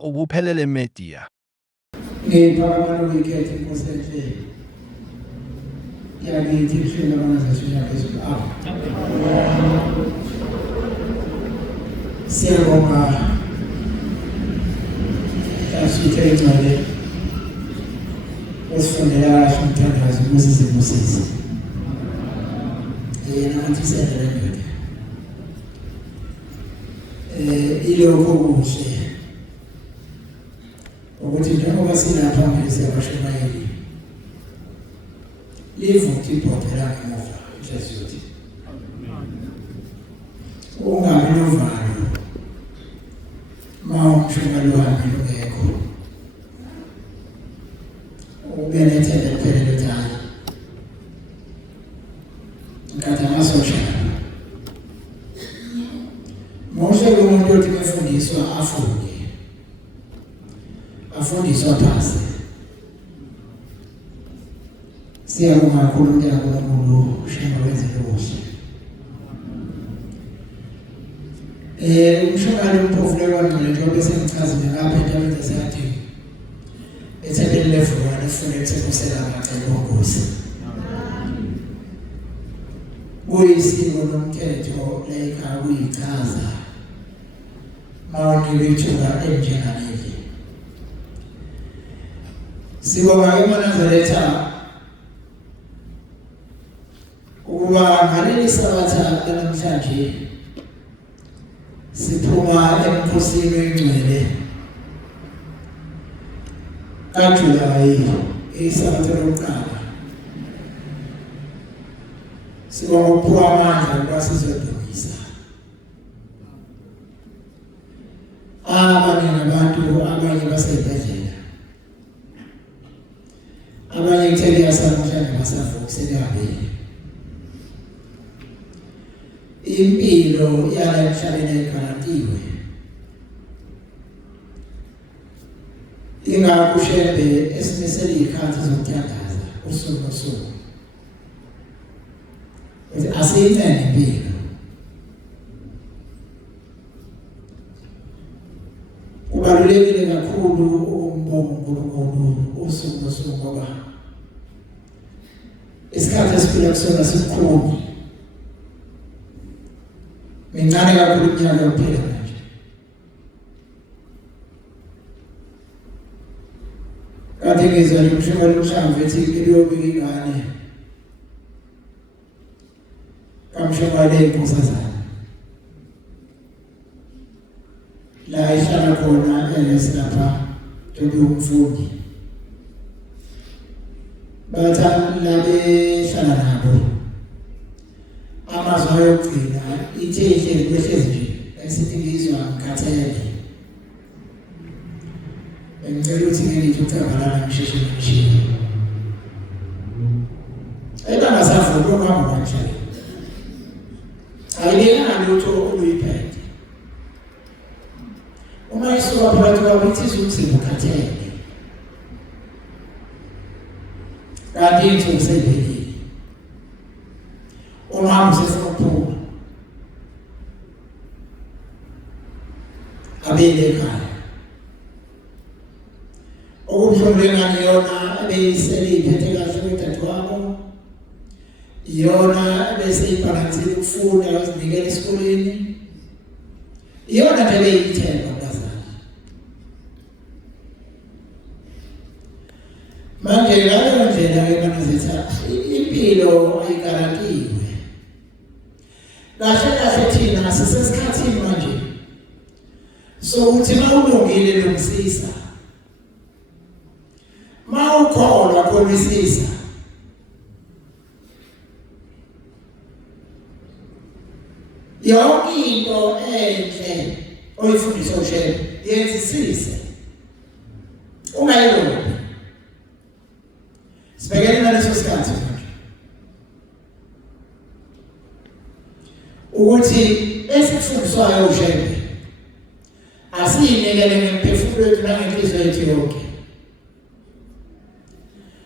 ubuphelele media. Ngiphakamana ukuyikhetha inkosi enhle yakithi kuhlelo lwamazwe phezulu apha. Siyabonga asithe incwadi osifundela kahle umthandazo Moses. Yena athi sebenza. Ilokho kuhle. Ukuthi njengoba silapha manje siyabashumayeli. Livuka ibhodwe langemuva inhliziyo yethu. Ungabi novalo. Mawumshumela uhambe ungekho. Ubelethele kuphela lethana. Nkathi amasosha. Mose umuntu othi befundiswa afunde. Afundiswa phasi. Siyabonga kakhulu umntwana kaNkulunkulu shema wenze lokho. Umshokalo umphofule kwangcwele njengoba sengichazile ngapha endaweni zaseyathi ethebeni levuka lefuna ekusekusela amacebo ongozi. Kuyisiko nomthetho leka kuyichaza mawunikethuka enjengaleli. Sibonga eManazaretha ukuba ngaleli sabatha namhlanje siphuma emkhosini engcwele kaJulayi isabatha lokuqala. Sibonga ukuphuka amandla ukuba sizodumisa abanye abantu abanye basebedlela. Abanye kuthele yasamhlanje basavuka sebehambile. Impilo yala emhlabeni egarantiwe. Ingakho ushembe esimisela ikhathi zokuthandaza usuku nosuku. Asiyithenge impilo. Kubalulekile kakhulu ukumbonga uNkulunkulu usuku nosuku ngoba isikhathi esiphila kusona sikhulu. Mincane kakhulu kunyaka yokuphila manje. Kade ngizwa umshoko lomshamvu ethi iliyobika ingane. Kamshokale inkosazana. La ihlala khona enesilapha njengoba umfundi. Batha labe hlala nabo. Amazwi ayogcina ithe ihlezi kwehlezi nje esithi ngizwa ngikhathele. Ngicela ukuthi ngithi ucabalana ngisheshe ngishilo. Ebangasavuka ngoba kanjani. Ayilena lutho oluyiphethe. Uma isuka phakathi kwabithi umsindo ukhathele. Kanti into usebekile. Uma usefuna ukuphuma abele ekhaya okubuhlungu ngani yona abeyisele iphethe kahle kwedadewabo yona bese ibalansile ukufunda uzinikela esikoleni yona nje beyithemba bazali manje ngaleyo ndlela eManazaretha impilo ayikarantiwe. Kahle thina sisesikhathini manje sokuthi mawulungile lokusisa mawukholwa kolisisa yonke into enhle oyifundiswa ushebe yenzisise ungayilona sibhekene naleso sikhathi manje ukuthi esifundiswayo ushebe asiyinikele ngemphefumulo yethu nangenhliziyo yethu yonke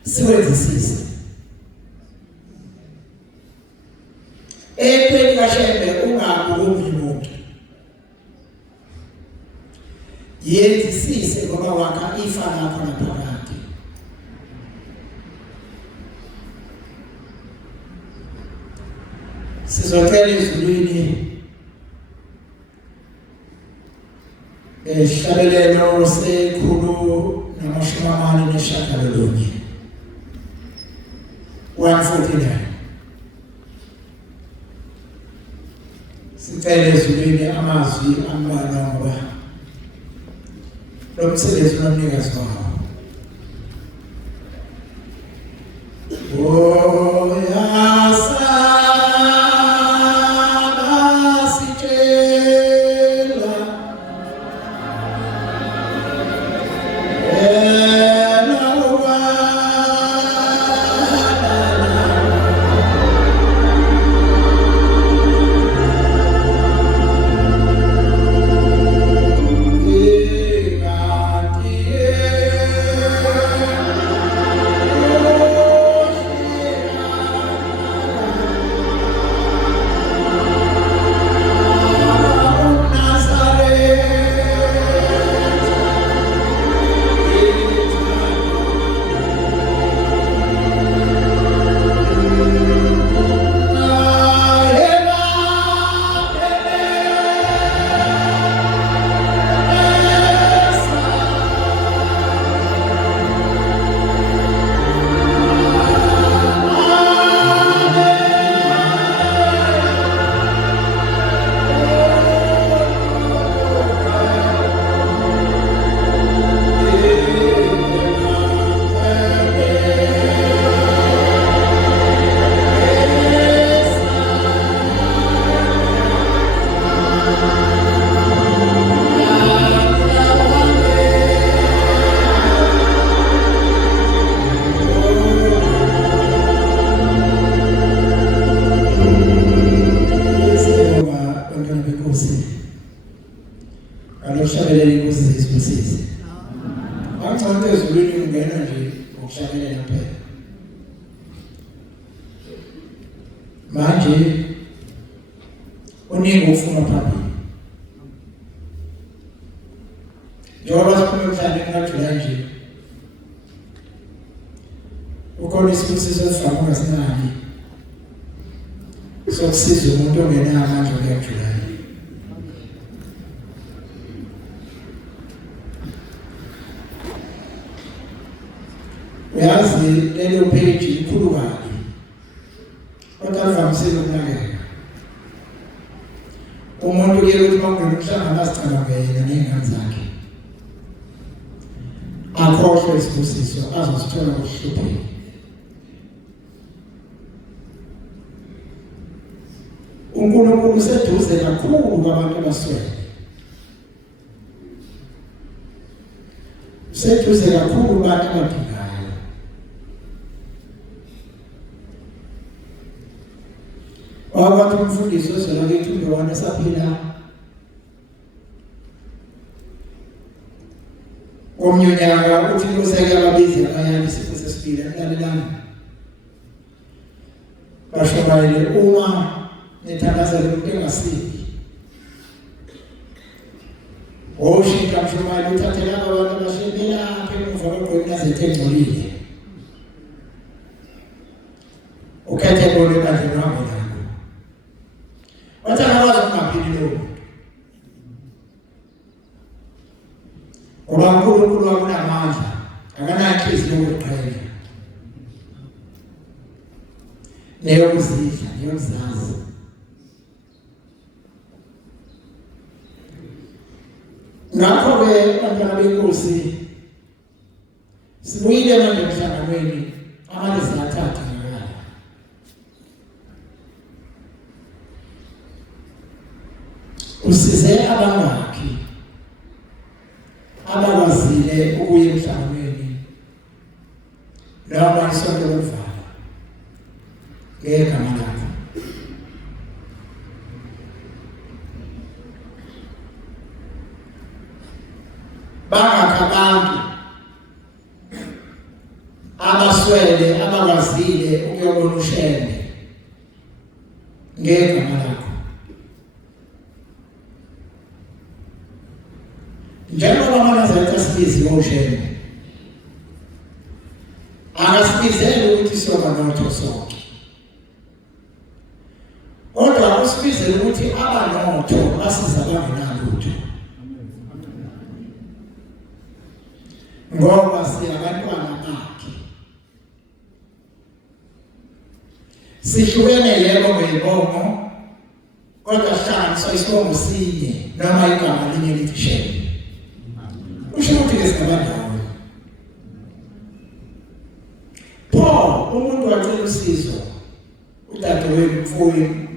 siwenzisise ekweni kashembe ungabuki umuntu yenzisise ngoba wakha ifa lakho naphakade. Sizocela ezulwini Hlabelelo sekhulu namashumi neshagalolunye 149. Sicela ezulwini amazwi ambalwa ngoba lo msebenzi unomnikazi wawo. Manje uningi ufuna phambili. Njengoba sikhuluma mhlawumbe kaJulayi nje. Ukhona isibusiso esifana ngasinani. Sokusiza umuntu ongenayo amandla kaJulayi. Uyazi leyo page ikhulu kabi. Kodwa ukunakeka. Umuntu uyeke ukuthi mangena umhlangano asicala ngena nezingane zakhe. Akhohlwe isibusiso azosithola ngokuhlupheka. uNkulunkulu useduze kakhulu kwabantu abaswele. Useduze kakhulu kubantu abadingayo. Wabantu umfundisi ozela kethu ndowana saphila. Omnyonyaka uthi kuseke ababizi akayani isifo sesibili alalelana. Bashobayile uma nithandazela umuntu engasibi. Oshintsha mshomali uthathela abantu abashebela apha emuva kwegqoyi azethengcolile. Ukhethe kule bandla lwabo lapho. Wathi akwazi ukungaphili lo muntu. Ngoba uNkulunkulu wakunamandla, akananhliziyo yokuqhela. Neyokuzidla, neyokuzazi. Ngakho-ke bantwana benkosi sibuyile manje emhlanganweni amalezi athathu ngakala. Usize abangakhi abakwazile ukuya emhlanganweni noma isonto lokuvala ngegama lakho. Bangakhi abantu abaswele abakwazile ukuyobona ushembe ngegama lakho. Njengoba uNazaretha sibizi ngoshene. Akasibizele ukuthi soba notho sonke. Kodwa usibizele ukuthi abanotho basiza bangenalutho. Ngoba siyabantwana bakhe. Sihlukene yebo ngeyibongo, kodwa hlanganiswa isibongo sinye noma igama linye lithi Shebe. Usho ukuthi ke singabandawo. Pho umuntu wacela usizo udadewenu mfowenu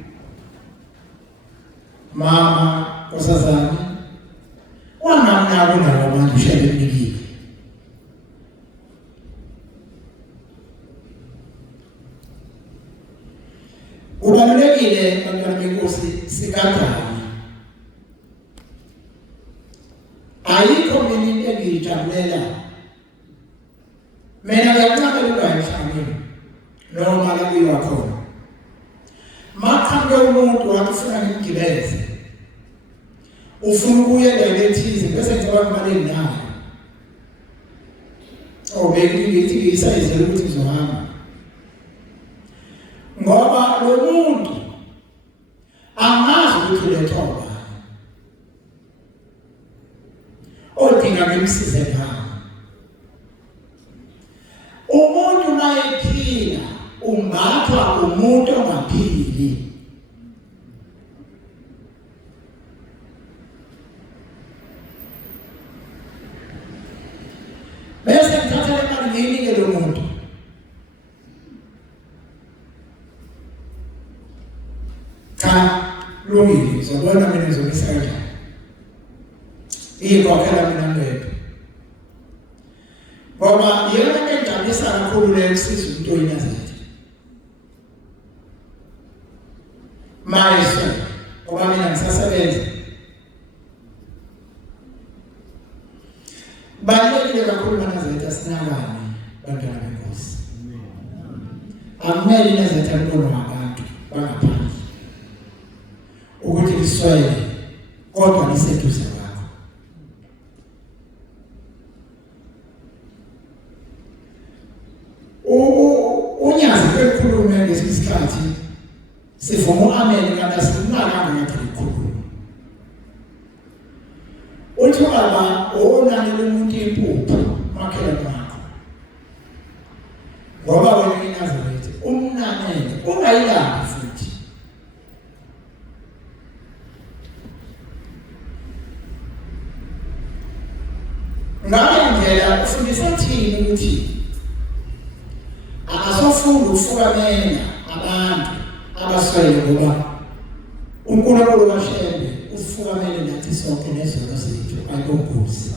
mama nkosazana wangamnako nawo manje Shebe emnikile. Ubalulekile bantwana benkosi sikadala. Ayikho mina into engiyijabulela. Mina ngiyaqabela ukungayihlamini noma la kuyiwa khona. Makhambe umuntu wathi ufuna ngigibeze. Ufuna ukuya endaweni ethize bese ngicabanga imali enayo. Ngithi ngisayizele ukuthi ngizohamba. Ngoba lo muntu amazi ukuthi lethoba odinga ngemsize ngani. Umuntu mayephila umbathwa umuntu ongaphili. Bese ngithatha le mali ngiyinike lo muntu. Lungile uzobona mina ngizomisa kanjani. Ikhokhela mina ngedwa. Ngoba yena engijabulisa kakhulu le usizo umuntu oyinazathi. Manje ngoba mina ngisasebenza. Balekile kakhulu banazathi asinakane bantwana benkosi. Akumele inazathi abonwe abantu bangaphandle. Ukuthi liswele kodwa liseduze kwakho. Unyazi kwekhulume ngesikhathi sivuma amen kanti asimnaka ngathi likhulume. Uthi baba onani lomuntu impuphu makhela kwakho. Ngoba wena iNazaretha umnanele ungayilaphi futhi. Ngale ndlela ufundisa thini ukuthi akasofunda ufukamela abantu abaswele ngoba uNkulunkulu kaShebe ufukamele nathi sonke nezono zethu ayibongozi.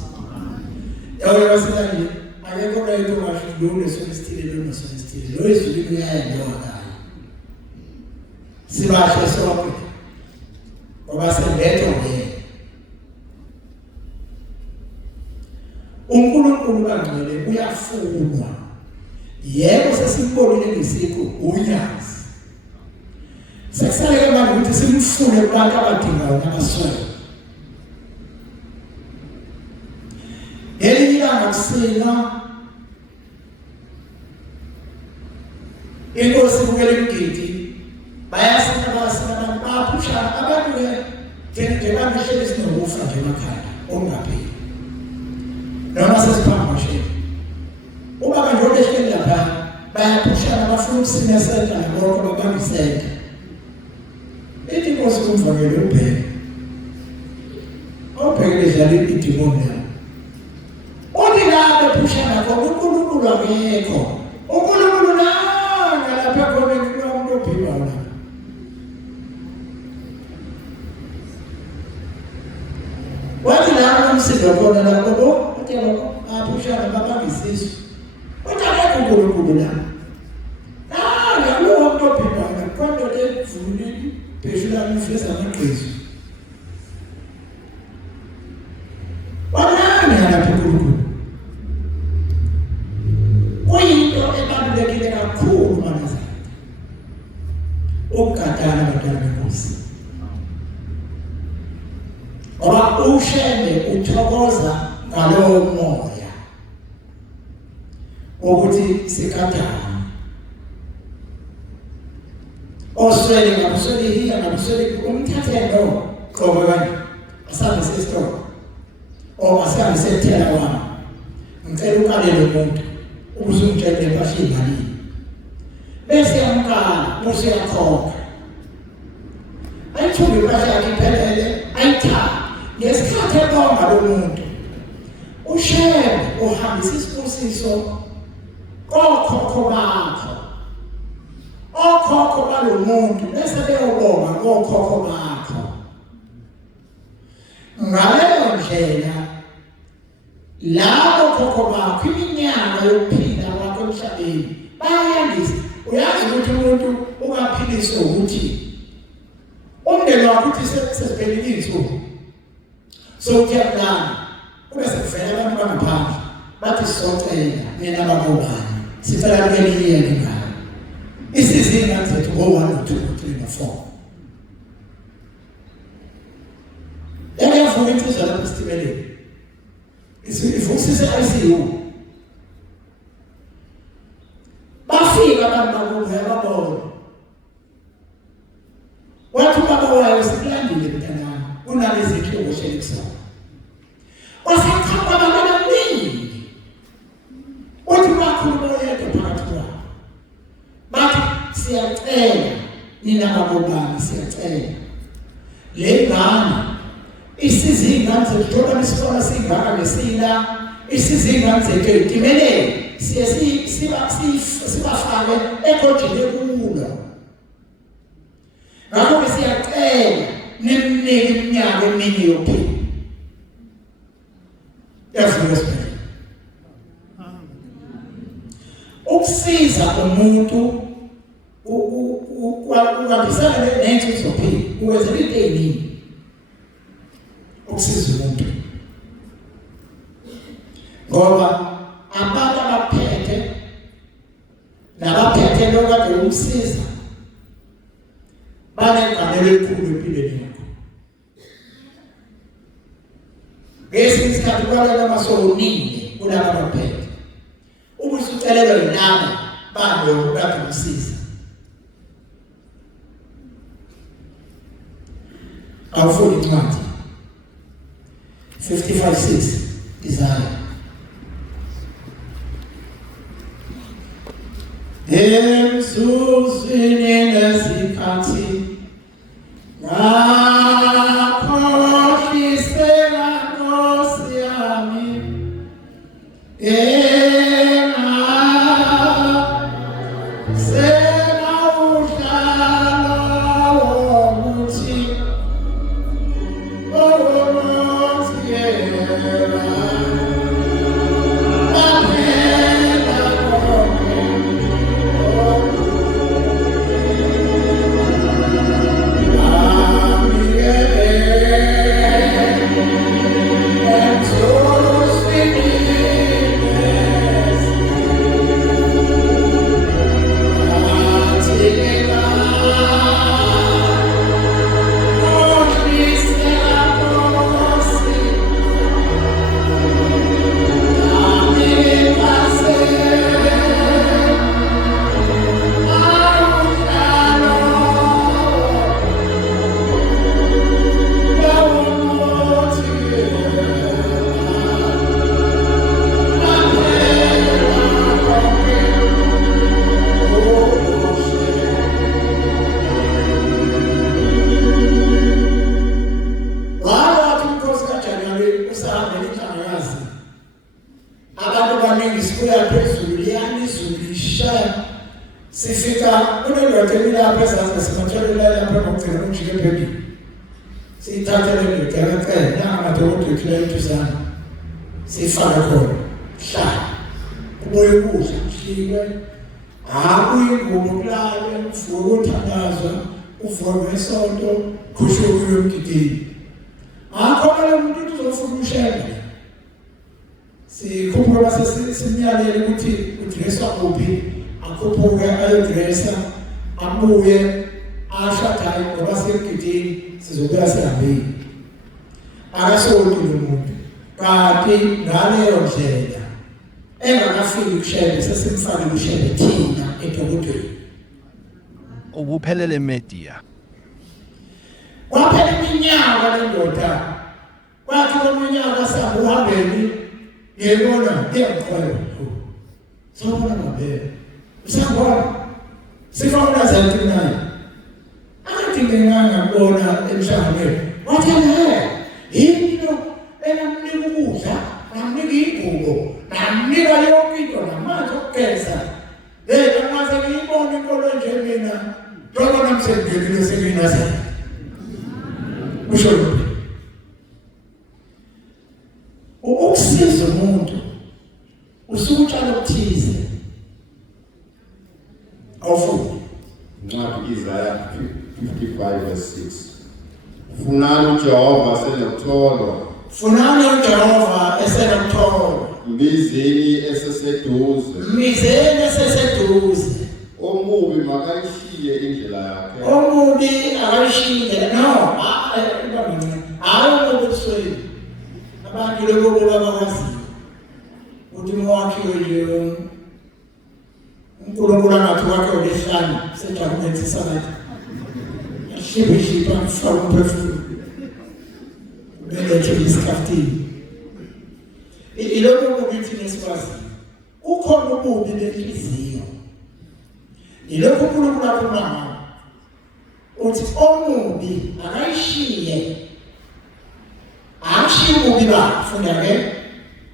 Yawe wasithandi akekho lento washudule sonisithile lo sonisithile lo izulu liyaya ndoka. Sibashe sonke ngoba sembetho ngeke. uNkulunkulu kangcwele uyafunwa. Yebo sesibonile ngesiko unyazi. Sekusaleke manje ukuthi simfune kubantu abadingayo nabaswele. Elinye ilanga kusina inkosi ibukele umgidi bayasina abantu baphusha abantu nje bamehlele sinokufa nje emakhaya ongapheli. Noma sesiphambi Shebe. Ubaba nje obehleli lapha bayaphushana bafuna ukusina senta nabo babambiseke. Ethi inkosi kumvakele ubheke. Obhekele dlala idimoni yakhe. Uthi la bephushana khona uNkulunkulu akekho. uNkulunkulu la lapha khona kunomuntu obhima la. Wathi la umsindo khona la ngoba apushana babambisiswe. Uthakekho uNkulunkulu la. Lo umuntu obhima kwando levulini phezulu amfisa amaqhizu. Wanani lapha uNkulunkulu. Kuyinto ebalulekile kakhulu manje. Ukugadana abantwana benkosi. Ngoba uShebe uthokoza ngalowo umoya ukuthi sikadana oswele ngabuswele hiya ngabuswele umthathe lo qobe kanje asabe sesitoko asabe sethela wami ngicela ukalele umuntu ukuze ungitshele impahla imali bese yamkala bese yakhokha ayithuke impahla yakhe iphelele ayithatha ngesikhathi ebonga lo muntu ushebe uhambisa isibusiso kokhokho bakho okhokho balo muntu bese beyobonga kokhokho bakho ngaleyo ndlela labo khokho bakho iminyaka yokuphila kwakho emhlabeni bayandisa uyazi ukuthi umuntu ungaphiliswa ukuthi umndeni wakho uthi sesiphelile insuku so kuyaplana ubese kuvela abantu bangaphandle bathi sicela mina babobani sicela kwelinye ngalo isizinga zethu go 1 2 3 4 yavuka insizwa lapho sitibeleni ifusise ICU bafika abantu bakubuya babona wathi baba wayo sikulandile mntanami unalezi inhlobo shelikisona wasakhamba abantu abaningi uthi bakhuluma yedwa phakathi kwabo bathi siyacela nina babobani siyacela le ngane isizinga ngizojola isikole singaka nesila isizinga ngizeke timele sibafake ekojile kulo ngakho siyacela nimnike iminyaka emini yokuphila yavuka ukusiza umuntu ukubambisana nento zophila uwenza into eyiningi ukusiza umuntu ngoba abantu abaphethe nabaphethe lokade umsiza banenganelo elikhulu empilweni yakho ngesinye isikhathi kwalala masonile kulaba abaphethe ukuthi ucelelwe yinaba bande ukade umsiza awufuni incwadi 55:6 Isaiah. Emzuzwini nesikhathi ngakhohlisela Nkosi yami sena udlalo wokuthi sifika kunelwathemile apha ezantsi simatholela lapha ngokugcina umjike phambili siyithathele ngekekele nangamadokodo ekhileyo thuzana siyifake khona hlala kubuye ukudla kuhlikwe akuyingubo kulale uvuke uthandaza uvuke ngesonto khusho kuyo emgidini akho lo muntu uzofuna ushebe sikhuphuka basesimyalele ukuthi udreswa kuphi akhuphuke ayodresa abuye ashadayo ngoba semgidini sizobuya sihambile akasonto lo muntu kanti ngaleyo ndlela engakafiki kushebe sesimfakile ushebe thina edokotela ubuphelele media kwaphela iminyaka lendoda kwathi iminyaka sabuhambeni yebona ngiyakhoyo sobona ngabele usangona sifuna zathi naye athi ngingangabona emhlabeni wathi yini enamnika ukudla namnika ingubo namnika yonke into namanzi okugeza namaze ngiyibona inkolo nje mina njengoba namsengenile senginaza kusho ukusiza umuntu usukutshala okuthize awufuni Ncwadi Isaiah 55:6 Funani uJehova senokutholwa funani uJehova esenokutholwa mbizeni eseseduze omubi makayishiye indlela yakhe omubi akayishiye no hayi ukuswela abantu lokho babakwaziyo uthi mwakhiwe nje uNkulunkulu angathi wakhe ulehlani sejabuleni sisakathi ashibishipa mfaka umphefumulo belethe isikhaftini ilokho ukuthi nesikwazi ukhona ububi benhliziyo ilokho uNkulunkulu akhuluma ngayo uthi omubi akayishiye ashiye ububi bafunda ke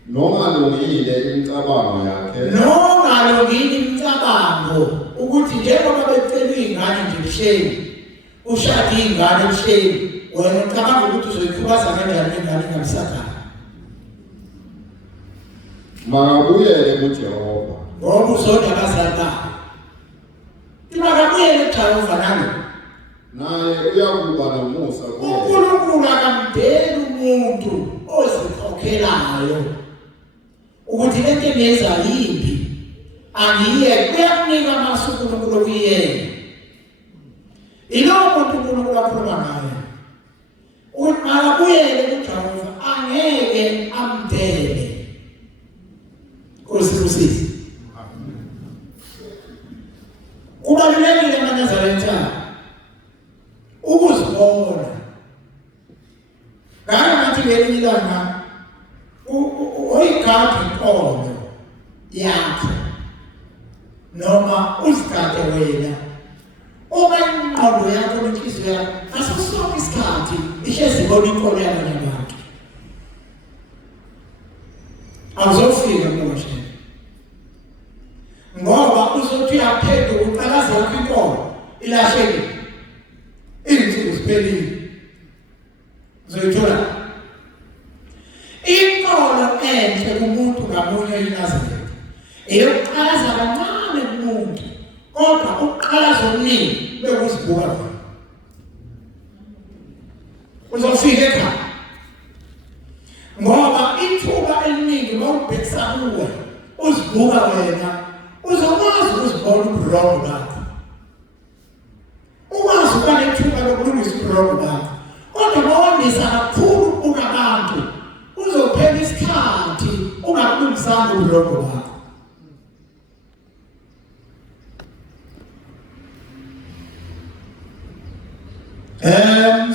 nongalungile imicabango yakhe nongalungile imicabango ukuthi njengoba becela ingane nje kuhleli ushada ingane kuhleli wena ucabanga ukuthi uzoyikhubaza kanjani ingane engamsakha makabuyele kuJehova ngoba uzonda abazali bakhe makabuyele kuJehova naye uyakuba nomusa kuye uNkulunkulu akamdeli umuntu ozikhokhelayo ukuthi lento engenza yimbi angiye kuyakunika amasuku uNkulunkulu okuyena ilokho uNkulunkulu akhuluma ngayo ukuthi makabuyele kuJehova angeke amdele kusisiza kubalulekile emanazarethana ukuzibona ngathi ngelinye ilanga oyigadi inkolo yakho noma uzigade wena uma ingqondo yakho nenhliziyo yakho ngaso sonke isikhathi ihlezi ibona inkolo yabanye abantu awuzofika moshe ngoba uzothi uyaphendula uqalaza yakho inkolo ilahlekile izinto ziphelile uzoyithola inkolo enhle kumuntu ngamunye eNazaretha eyokuqalaza kancane kumuntu kodwa ukuqalaza okuningi bekuzibuka wena uzofika ekhaya ngoba ithuba eliningi mawubhekisa kuwe uzibuka wena uzokwazi ukuzibona uburongo bakho ukwazi ukuba nethuba lokulungisa uburongo bakho kodwa mawandisa kakhulu unabantu uzophela isikhathi ungakulungisanga uburongo bakho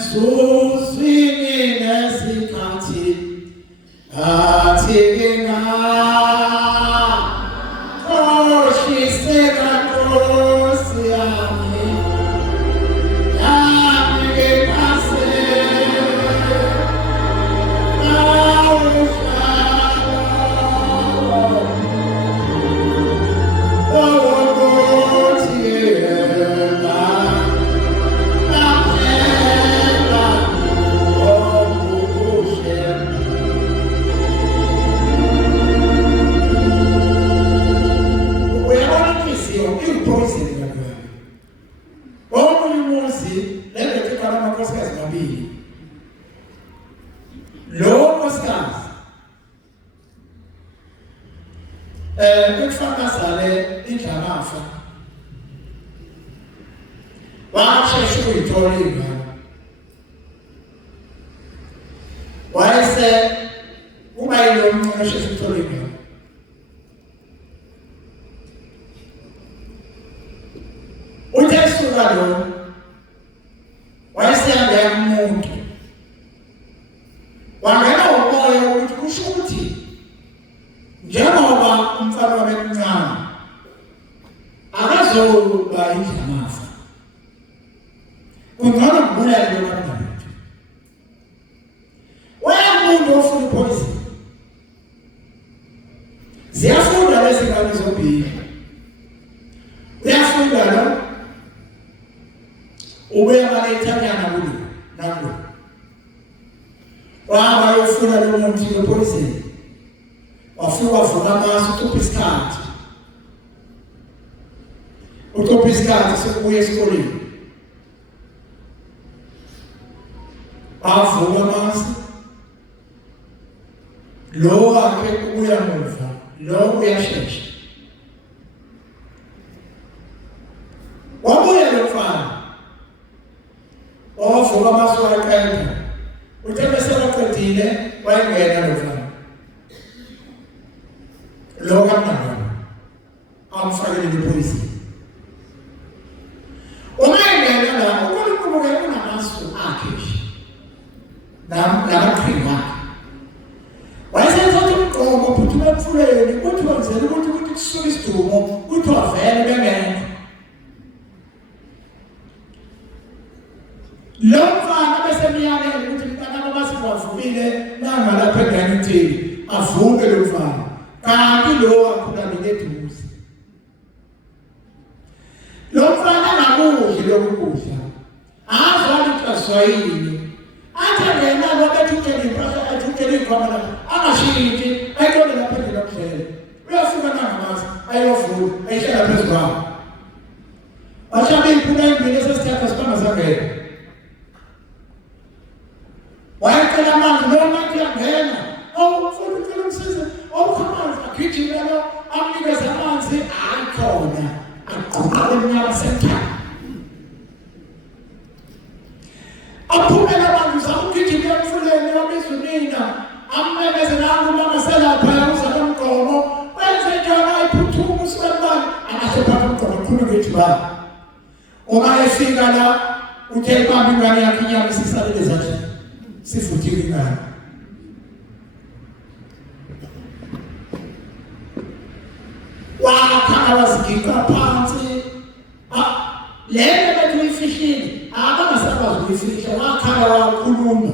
Suswini nesikhathi athina koshiseka Nkosi yami kufakazale indlalafa washesha ukuyithola ingane wayese uTesuka lo wayesehambe umuntu wangena umoya ukuthi kusho ukuthi njengoba umfana wabemncane akazoba idlamafa kungcono kubulala lo bantwana bethu wayemuntu ofuna poison ziyafunda lezi ngane zombili uyafunda lo ubuya balethanyana kulo nakulo waba yofuna lo muntu wepoison wafika wavuka amasu utopha isikhathi sokubuya esikoleni avuka amasu lo wakhe ubuya muva lo uyashesha wabuya lo mfana wavuka amasu waqeda uthe bese waqedile wayengena lo mfana lo kamnana amfakele ipoison ungayengena la uNkulunkulu ke unamasu akhe namaqhinga wayesenza umqomo phuthuma emfuleni ukuthi wenzele ukuthi kusuka isidumo ukuthi wavele bengena lo mfana bese miyalele ukuthi mntana basivavumile nanga lapha enganithini avuke lo mfana kanti lo wakhula ngeduze lo mfana ngakudli lokudla azali kaswayini athengena lokethukela impahla athukela ikhona angashintshi ayitole lapha endleleni uyafika nangamasi ayovula ayihlala phezulu kwawo washabe iphula imbili esesithatha sibanga sangena wayecela amanzi lo manje uyangena awufuna ucela umsize awukhamanzi agijimela amnikeza amanzi ayikhona aqhuqala emnyama senthana aphumela abantu zakugijimela emfuleni wabezunina ammemeze nangu mama selapha yakuza nomgqomo wenze njalo ayiphuthuma usikwembani angasephatha umgqomo khulu ngethi ba uma efika la uthe ibambi ingane yakhe inyama isisalele zathi sifuthile ingane wakhala wazigika phansi lento bethu uyifihlile abangasakwazi ukuyifihla wakhala wakhuluma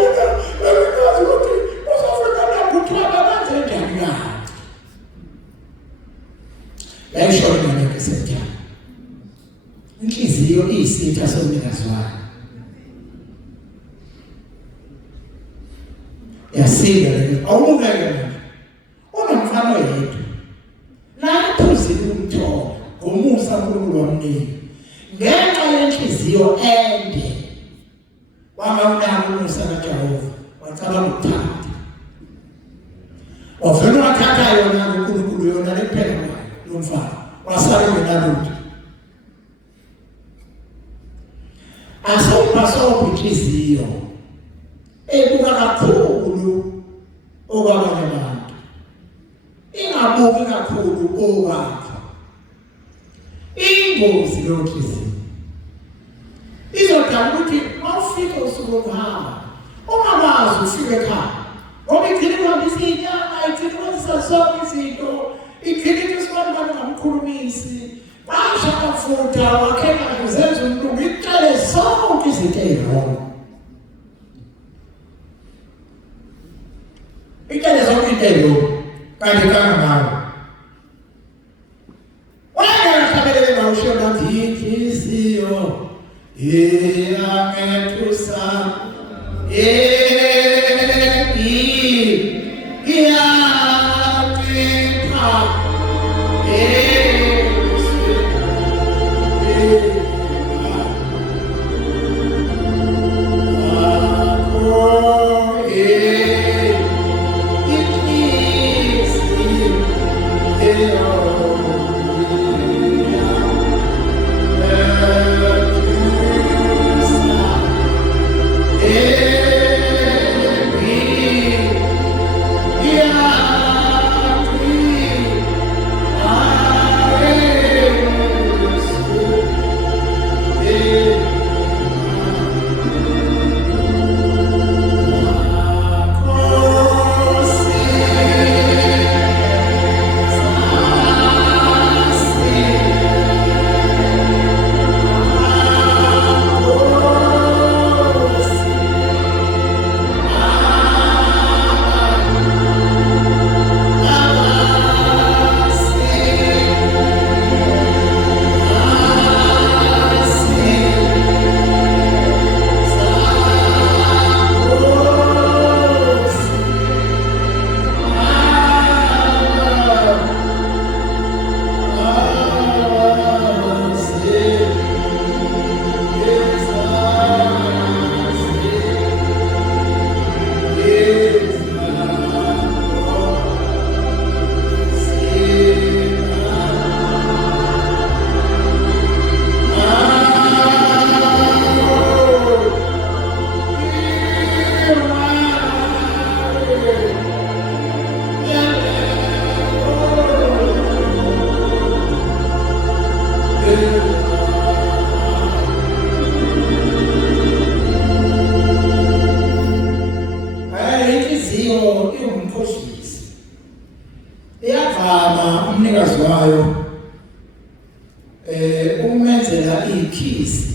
ngikazi ukuthi uzofika lapho kuthiwa babanze njani yakhe yayishona ingane yakhe senjani inhliziyo iyisitha somnikazi wayo yasinda le awubukeke unomfana yedwa naye phuzile umthola ngomusa uNkulunkulu wamnika ngenxa yenhliziyo ende wangawunaka umusa kaJehova wacabanga ukuthatha wavele wathatha yona uNkulunkulu yona lephela kwayo lo mfana wasala ngenalutho asawuphasoba inhliziyo ebuka kakhulu okwabanye abantu ingabuki kakhulu okwakho ingozi lonhliziyo izodala ukuthi mawufika usuku lokuhamba ungakwazi ufike ekhaya ngoba igcine kuhambisa inyama igcine kwenzisa zonke izinto igcine isikwazi abantu ngamkhulumisi basha amafutha wakheka kuzenza umlungu icele zonke izinto ey'rongo icele zonke into ey'rongo kanti kangawo wayengakahlabelele ngawushiyo nathi inhliziyo iyangethusa ungumkhohlisi iyavama umnikazi wayo umenzela ikhisi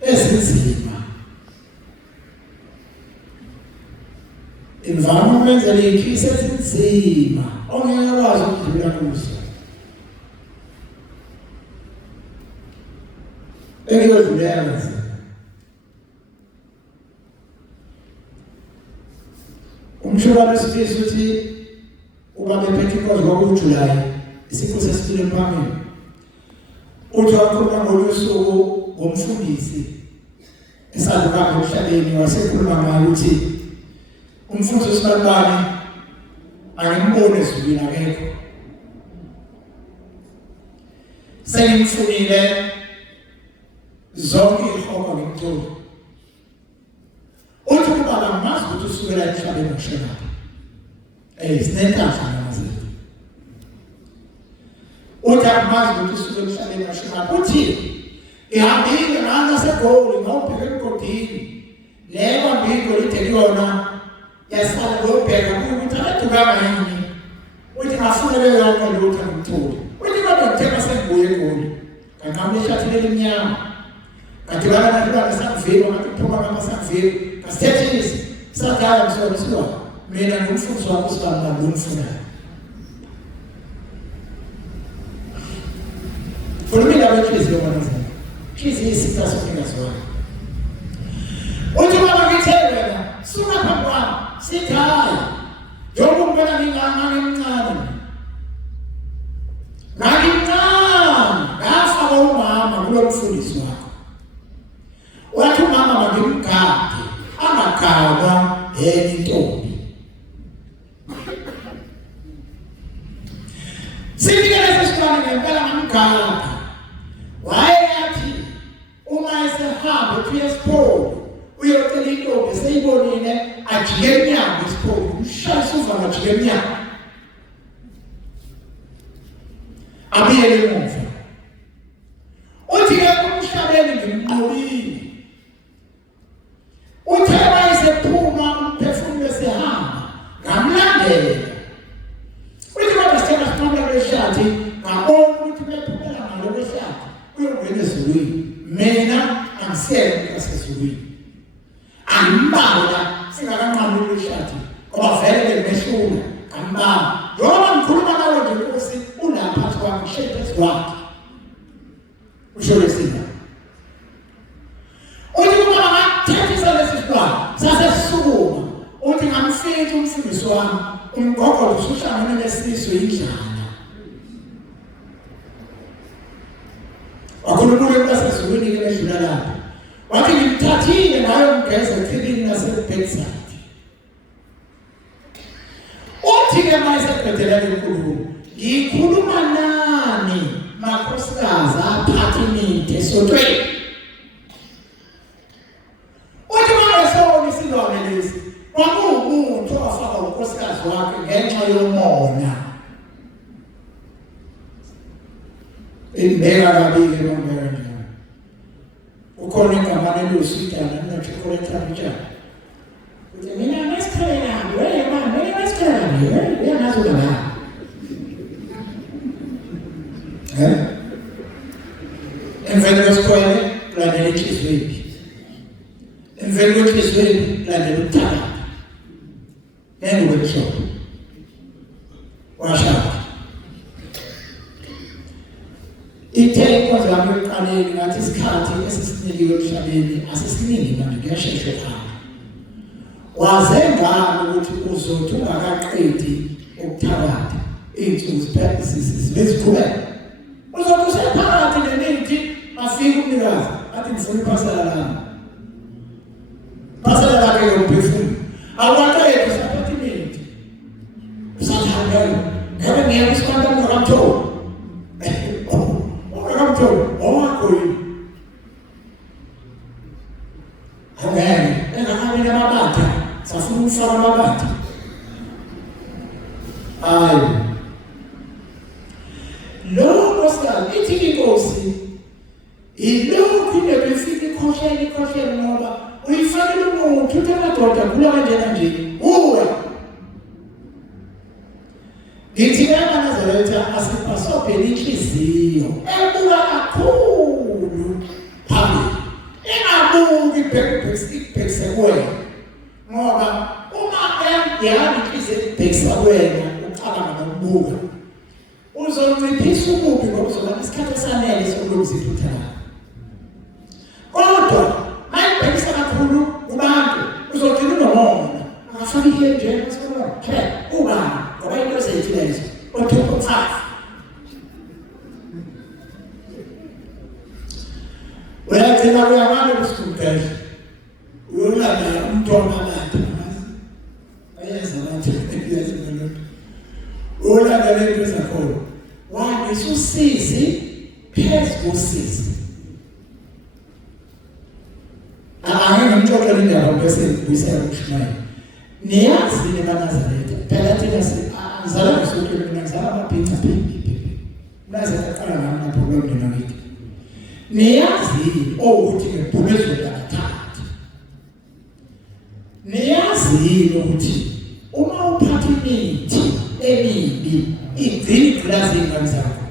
ezinzima imvama umenzela ikhisi ezinzima ongeke wazi ukudlula kuzo engiyodlulela umshwana wesifisi uthi uba bephethe inkonzo ngoJulayi isikho sesifile emphambili uthi wakhuluma ngolusuku ngomfundisi esaluka emhlabeni wasekhuluma ngayo ukuthi umfundisi uSibalibane angimbone ezulwini akekho sengimfunile zonke ihoko ngomculo uthi ubaba mazi ukuthi usukela emhlabeni ushela sinenhlanhla namazethu uthi amazi ukuthi usukela emhlabeni ushela uthi ihambile ngaseGoli ngawubheka emgodini leko mbiko lithe kuyona yasala ngobheka ukuthi akadukanga yini uthi ngafuna leyo yonke lutho ngimthole uthi kodwa ngithemba sengibuye eGoli kanqamle eshathini elimnyama kanti bana nabantwana sakuvela ngathi kuphuma ngamasakuvela kasithethisi sakaya msolo mina ngumfundisi wakho sibamba ngomfunayo Fulumila wenhliziyo manazana inhliziyo isitha sokungaziwayo uthi baba ngithe wena suka phambi kwami sikhaya njengoba umbona ngingangimncane ngafaka umama kulo mfundisi wakho wathi umama makimgade angagalwa enye intombi sifike lesisibane ngempela ngamgada wayeyathi uma esehamba ethi esipholi uyocela intombi seyibonile ajike emnyango esipholi umshayisa uvalo ajike emnyango abiyele emuva uthi-ke kumhlabeni ngimnqobile uthe wayesephuma umphefumulo esehamba ngamlandela uthi kodwa sithena siqamela kweshadi ngabona ukuthi bephumela ngalo kweshadi uyongena ezulwini mina angisele kasezulwini angimbawa singakanqamuli kweshadi ngoba vele bengimehlula ngimbawa njengoba ngikhuluma nawe nje Nkosi ulapha phansi kwami ngishaya phezu kwakhe usho lesina uthi uma ngathethisa lesi sibani sasesisukuma uthi ngamfika umfundisi wami umgogodla usuhlangene nesiso indlala wakhuluma kwasezulwini ke ledlula lapha wathi ngimthathile ngayo umgeza ephilini nasebhedside uthi-ke mayesebhedela lenkulumo ngikhuluma nani makhosikazi aphathe imithi esontweni uthi mangesona isilwane lesi kwakuwumuntu owafaka unkosikazi wakhe ngenxa yomona imbeka kabili nombeka njalo ukhona igama lelusitana linochokolate njalo uthi mina ngesikhalela uyangazula emveni kwesikole kulandela inhliziyweni emveni kwenhliziyweni kulandela ukuthakatha nenguwekuhlobo washada ithe inkonzo yami yokuqaleni ngathi isikhathi esisinikiwe emhlabeni asisiningi manje kuyashesha ukuhamba waze ngalo ukuthi uzothi ungakaqedi ukuthakatha iy'nsuku zibeziqhubeka uzothi usephakathi nemithi afike umnikazi athi ngifuna iphasela lami phasela lakhe yomphefumulo awaqedi usaphatha imithi usathangayo ngabe ngiyeka isikwanta ungakamtholi ungakamtholi owakho yini angeke engakabili amabatha safuna ukufaka amabatha hayi lokho sikali ithi inkosi ilokhu nebefika ikhohlele ngoba uyifakile umuntu uthi amadoda kula kanjena nje uwe ngithi kaNazaretha asipasobhela inhliziyo ebuka kakhulu phambili engabuki ibhekise kuwena ngoba uma yami inhliziyo ibhekisa kuwena ucabanga nokubuka uzonciphisa ububi ngoba uzoba nesikhathi esanele sokulungisa iphutha lakho. Kodwa mayibhekisa kakhulu kubantu uzogcina unomona akafaki ihe nje esikolweni ubani ngoba into eseyilezo o-2.5 uyagcina uyamane kusikhuphela uyolanda umntwana abantu ayazi abantu yazimelona ulanda lento zakhona wangisa usizi phezu kosizi angingimxoxela indaba bese ngibuyisela kuShumayela niyazi leNazaretha phela thina sizala ngisonto mina ngizala amabhinca phephi naze aqala nami lapho kwendona ngithi niyazi ukuthi ngiphumezwe kathathu niyazi ukuthi uma uphatha imithi emibi igcina iglazi ingane zakho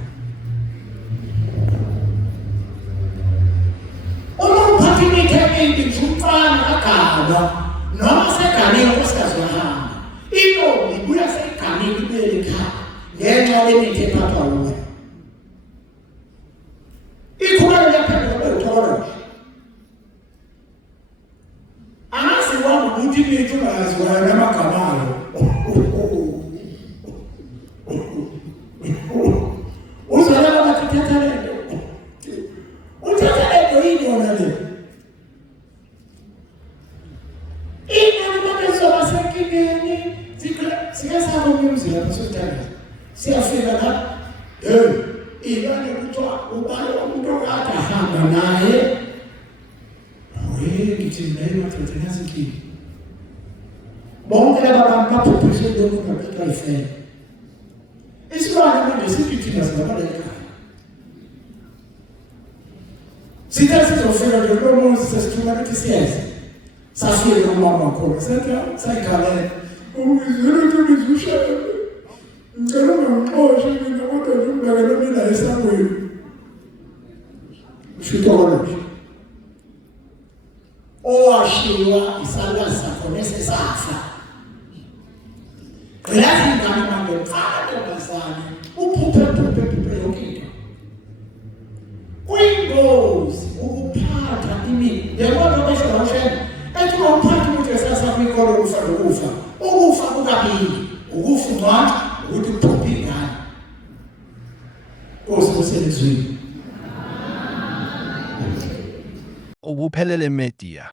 uma uphatha imithi emibi ngumfana agaba noma seganile nkosikazi wahamba intombi ibuya seganile ibuyele ekhaya ngenxa yemithi ephathwa wuwe ikhuleko yaphendula uthola angazi wami ukuthi imithi ungayazi wena amagama ayo uzalala bathi thatha lento uthatha lento yini yona le siyasaba umyumzi lapho sothandana siyafika la ingane kuthiwa ubani umuntu okade ahamba naye ngithi naye madoda yazinkinga bonke laba bantu baphuphiswe lokhu ngaphetha ifele isilwane manje sithi thina singabaleka sithe sizofika nje kulomuzi sesithuma ukuthi siyenze safika umama khona sayikhalela Uzulu bizushaye ngicela ungixoshe mina kodwa ngibekele mina esangweni shitolo owashiwa isalazi sakho nesesafa ngelazi ngami manje mfana bazana uphuphe yonke into kuyingozi ukuphatha imithi yabona besho bashela ethi uphatha umuthi esasa kwikolo ukufa ukufa kukabili ukufa ngcwadi ukuthi uphuphe ingane Ubuphelele Media.